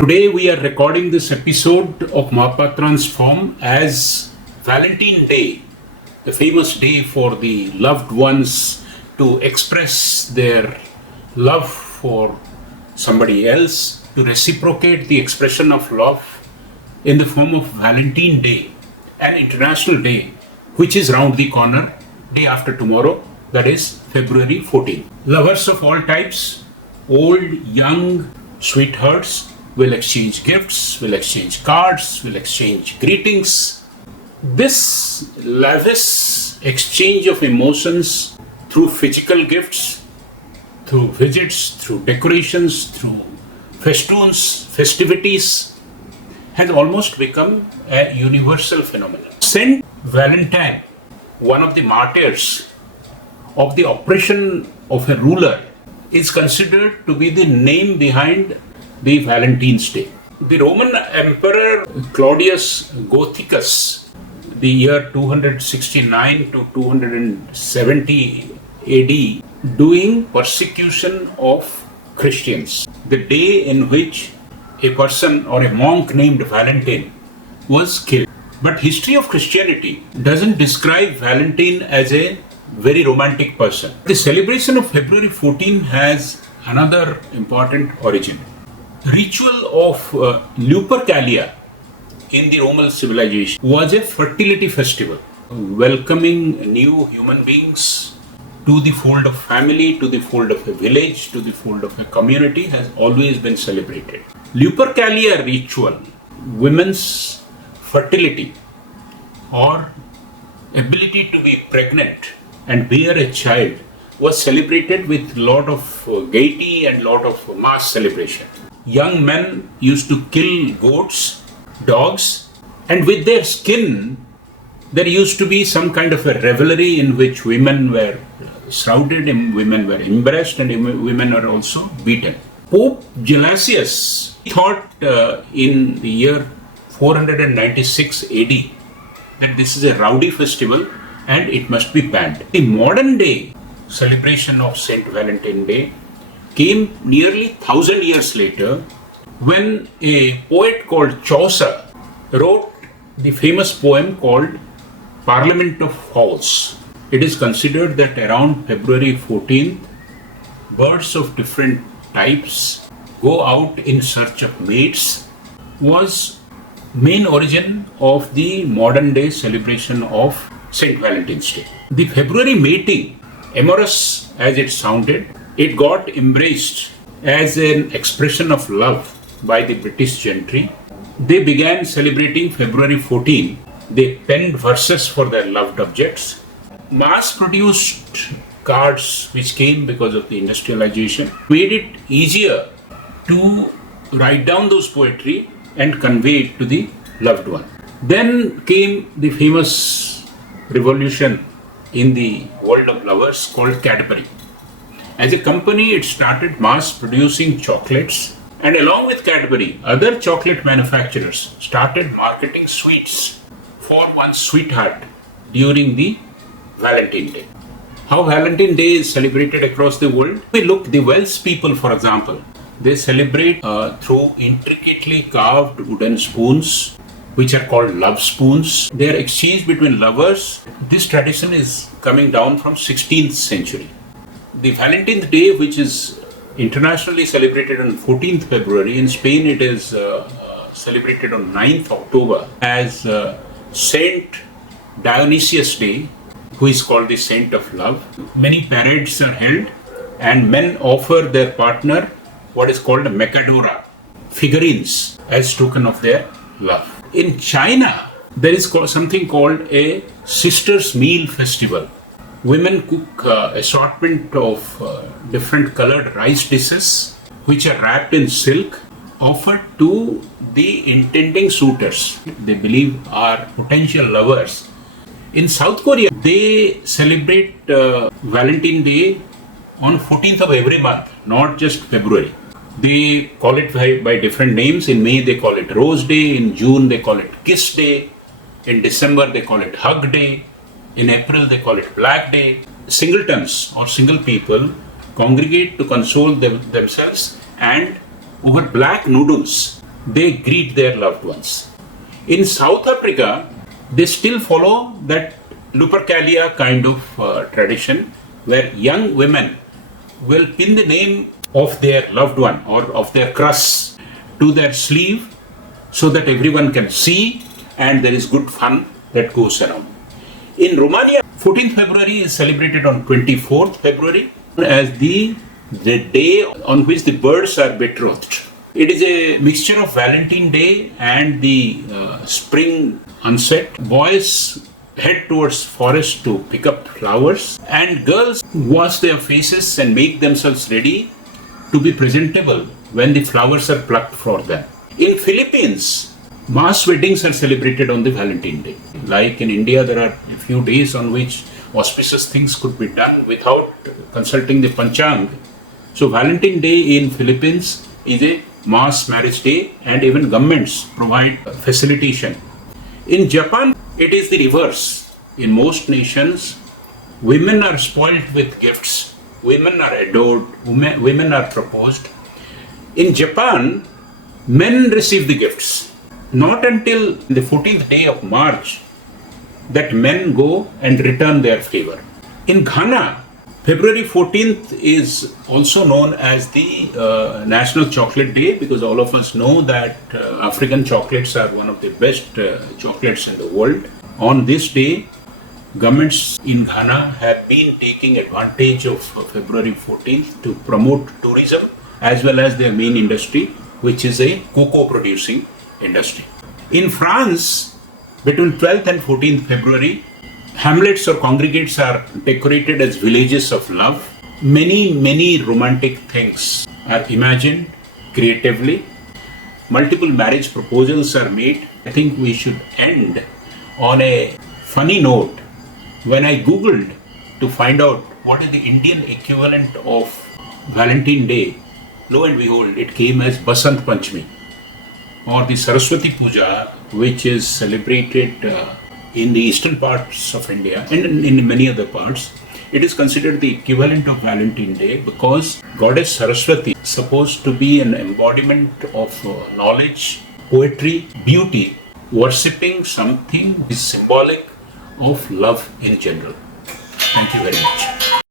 Today we are recording this episode of Mahapatra's form as Valentine Day, the famous day for the loved ones to express their love for somebody else, to reciprocate the expression of love in the form of Valentine Day, an international day which is round the corner, day after tomorrow, that is February 14th. Lovers of all types, old, young, sweethearts will exchange gifts, will exchange cards, will exchange greetings. This lavish exchange of emotions through physical gifts, through visits, through decorations, through festoons, festivities, has almost become a universal phenomenon. Saint Valentine, one of the martyrs of the oppression of a ruler, is considered to be the name behind the Valentine's Day. The Roman Emperor Claudius Gothicus, the year 269 to 270 AD, doing persecution of Christians. The day in which a person or a monk named Valentine was killed. But history of Christianity doesn't describe Valentine as a very romantic person. The celebration of February 14 has another important origin. Ritual of Lupercalia in the Roman civilization was a fertility festival, welcoming new human beings to the fold of family, to the fold of a village, to the fold of a community, has always been celebrated. Lupercalia ritual, women's fertility or ability to be pregnant and bear a child, was celebrated with a lot of gaiety and lot of mass celebration. Young men used to kill goats, dogs, and with their skin there used to be some kind of a revelry in which women were shrouded, and women were embarrassed, and women were also beaten. Pope Gelasius thought in the year 496 AD that this is a rowdy festival and it must be banned. The modern day celebration of Saint Valentine Day came nearly 1,000 years later when a poet called Chaucer wrote the famous poem called Parliament of Fowls. It is considered that around February 14th, birds of different types go out in search of mates, was main origin of the modern day celebration of St. Valentine's Day. The February mating, amorous as it sounded, it got embraced as an expression of love by the British gentry. They began celebrating February 14. They penned verses for their loved objects. Mass-produced cards, which came because of the industrialization, made it easier to write down those poetry and convey it to the loved one. Then came the famous revolution in the world of lovers called Cadbury. As a company, it started mass producing chocolates, and along with Cadbury, other chocolate manufacturers started marketing sweets for one's sweetheart during the Valentine Day. How Valentine Day is celebrated across the world? We look, the Welsh people, for example, they celebrate through intricately carved wooden spoons, which are called love spoons. They are exchanged between lovers. This tradition is coming down from 16th century. The Valentine's Day, which is internationally celebrated on 14th February, in Spain it is celebrated on 9th October as Saint Dionysius Day, who is called the Saint of Love. Many parades are held and men offer their partner what is called a Macadora, figurines, as token of their love. In China, there is something called a Sister's Meal Festival. Women cook assortment of different colored rice dishes which are wrapped in silk, offered to the intending suitors they believe are potential lovers. In South Korea, they celebrate Valentine Day on 14th of every month, not just February. They call it by different names. In May, they call it Rose Day. In June, they call it Kiss Day. In December, they call it Hug Day. In April, they call it Black Day. Singletons or single people congregate to console themselves, and over black noodles they greet their loved ones. In South Africa, they still follow that Lupercalia kind of tradition where young women will pin the name of their loved one or of their crush to their sleeve so that everyone can see and there is good fun that goes around. In Romania, 14th February is celebrated on 24th February as the day on which the birds are betrothed. It is a mixture of Valentine Day and the spring onset. Boys head towards forest to pick up flowers and girls wash their faces and make themselves ready to be presentable when the flowers are plucked for them. In Philippines, mass weddings are celebrated on the Valentine Day. Like in India, there are a few days on which auspicious things could be done without consulting the Panchang. So Valentine Day in Philippines is a mass marriage day and even governments provide facilitation. In Japan, it is the reverse. In most nations, women are spoiled with gifts, women are adored, women are proposed. In Japan, men receive the gifts. Not until the 14th day of March that men go and return their favor. In Ghana, February 14th is also known as the National Chocolate Day because all of us know that African chocolates are one of the best chocolates in the world. On this day, governments in Ghana have been taking advantage of February 14th to promote tourism as well as their main industry, which is a cocoa producing industry. In France, between 12th and 14th February, hamlets or congregates are decorated as villages of love. Many romantic things are imagined creatively. Multiple marriage proposals are made. I think we should end on a funny note. When I googled to find out what is the Indian equivalent of Valentine Day, lo and behold, it came as Basant Panchami or the Saraswati Puja, which is celebrated in the eastern parts of India and in many other parts. It is considered the equivalent of Valentine Day because Goddess Saraswati is supposed to be an embodiment of knowledge, poetry, beauty, worshipping something is symbolic of love in general. Thank you very much.